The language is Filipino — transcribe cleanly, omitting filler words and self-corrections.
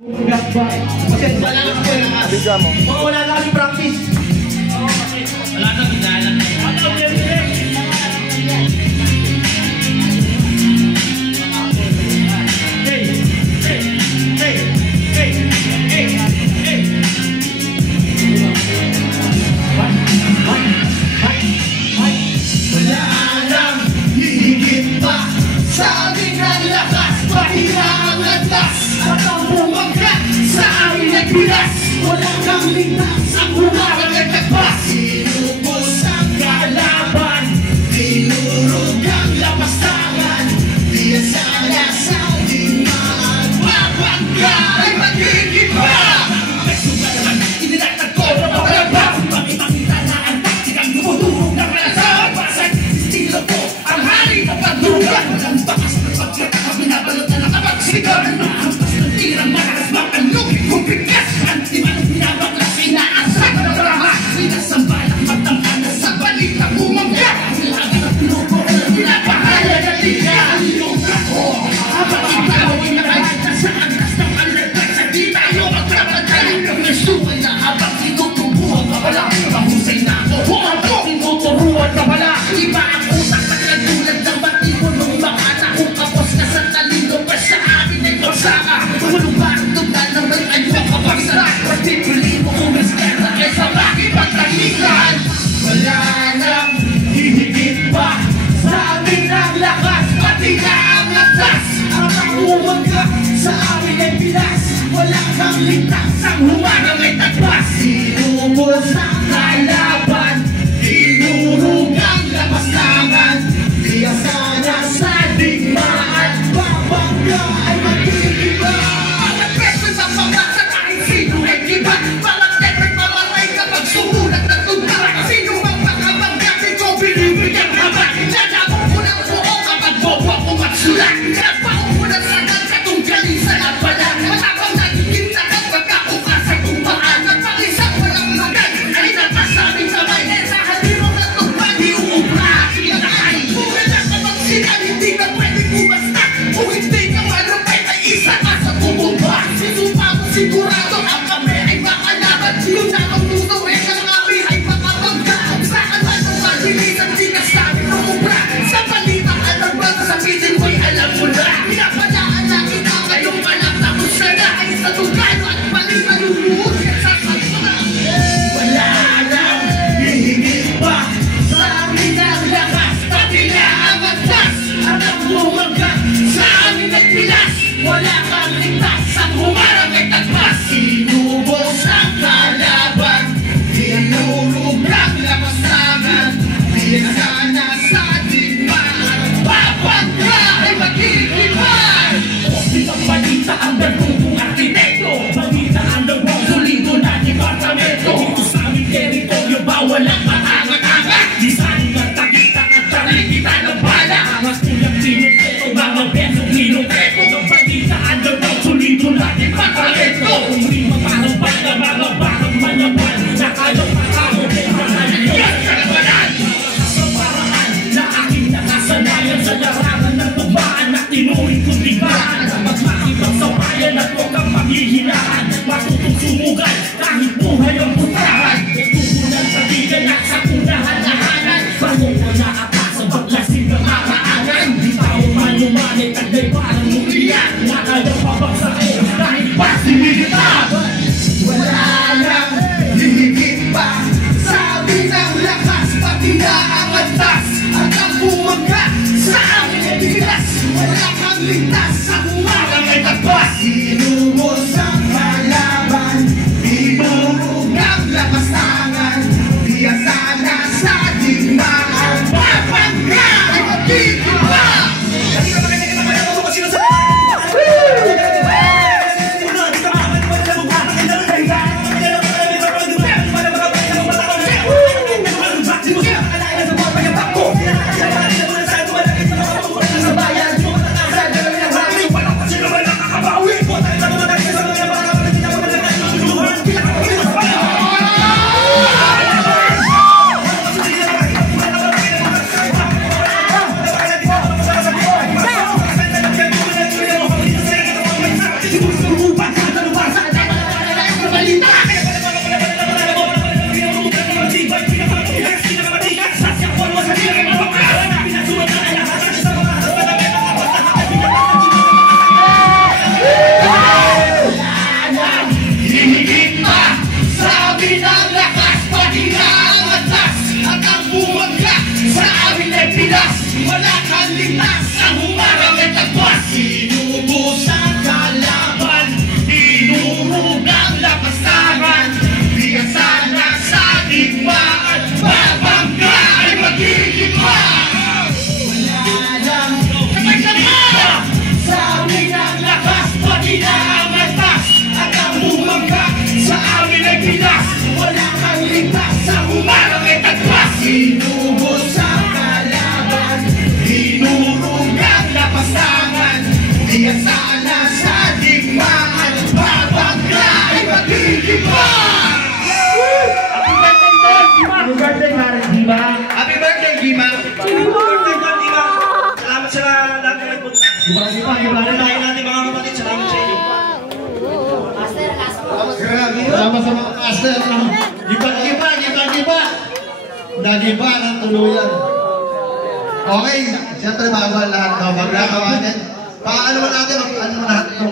Pasensya na lang po na Bigyan mo. Mga wala na kami practice. Wala na, biglaan na. Wala nang hihigit pa sa aming ng lakas, pahira ang landas at ang bumagat sa aming nagbilas. Walang kang ligtas ang humarang nagtagpas. Sinubos ang kalaban, tinurog ang lapastangan, biyasaya sa digmaan, mapagka ay mag-iiba. Nagsugat naman, inilatag ko na makalaba, pakipakita na ang taktikang dumudurog ng relasyon. Basag, estilo ko ang hari ng pagdugan. Walang bakas ng pagkita na binabalot na nakapagsigaw. Mahampas ng tirang malakas makalugin kung bigkas. Antimanong binabaklas, inaasag na drama. Sinasang balang matangka na sa balita bumangga. Lahat ng pinupo na pinapahaya na liga. Yung ako, habang ikaw ay nakalagda sa antas ng alagay. Sa di tayo magkakagaling ng nasuway na habang tinutubuhan ka pala. Mahusay na ako, habang tinuturuan ka pala. Iba ang utak na katulad ng batibo nung baka na kung kapos ka sa talino pa sa amin ay magsaka. Walang bardo na naman ay makapagsara. Pati pili mo kung maskara kaysa makipagtalikan. Wala nang hihigit pa sa amin ang lakas, pati na ang lakas ang umangga sa amin ay pilas. Wala kang ligtas ang humarang ay tagpas. Sinubos ang kalaban, tinurog ang lapastangan, biyasana sa digmaan, babangga ay mag-iiba. Mga preso sa mga sa kahit sino ay kiba. Mga teknik mamatay kapag sumulat ng tugtara. Sino mang makabangga, ito binibigyan ka ba? Nanabok mo ng buo kapag bobo ako magsulat. Nagpao mo ng sagat katong galisa na pala. Matapang nagiging sagat pagkakukasan kung paan. Nagpang-isang walang lugan ay napasaming kamay. Sa haliro na tugman, di uubra aking nakay. Kung nalang kapag sila, hindi ka pwede kumasta. Kung hindi ka malupay, ay isa ka sa bumumba. Sisupa mo sigurado ang kami ay makalaban. Yung namang puso ay ang kami ay makabangga. Sa kanan ng madilisan, di ka sabi ng ubra. Sa balita at nagbang sa pitin mo'y alam mo na. Pinapadaan na kita ngayong alam na kung siya na ay sa tugano at maling maluluhod ka sa kalsona. Wala nang hihigit pa sa amin ang lakas, pati na ang agtas at ang bumangga sa amin ay pilas. Wala kang ligtas ang humarang ay tagpas. Sinubos ang kalaban, tinurog ang lapastangan, biyasana sa digmaan, babangga ay mag-iiban. Ang balita ang bagong arkitekto, balita ang dawang solido na departamento. Dito sa aming teritoryo bawal ang maangat-angat. Di saan magtakita at tarin kita ng bala. Angas tulang sinuteto, mga beso ninuteto. Ang balita ang dawang solido na departamento. Umrima parang bala, mga parang malaban. Nakayong makao, yes, kalabanan. Sa paraan na aking nakasanayan sa larangan ng tumbaan na tinuring kong tigmaan. Magmakibang sa bayan at huwag kang maghihinaan. Matutong sumugal kahit buhay ang puntahan. Tutunan sa bigan at sa kunahan-nahanan. Bangong ko nakakasa paglasing ng makaanan. Di tao manumanit at may parang muriyan. Nakayang pabagsakin kahit pasimilitan. Wala lang hihigit pa sa amin ang lakas, pati na ang antas at ang bumangga sa amin ay bigas. Wala kang ligtas sa humarang ay tagpas. Sinubos ang kalaban, tinurog ang lapastangan, biyasana sa digmaan, babangga ay mag-iiba. Hindi ka maganda kita kaya ako kung sino sa sa bayan, sa bayan, sa mga master. Giba. Nagiba ng tuluyan. Okay, siyempre bago ang lahat. Paano natin? Ano natin?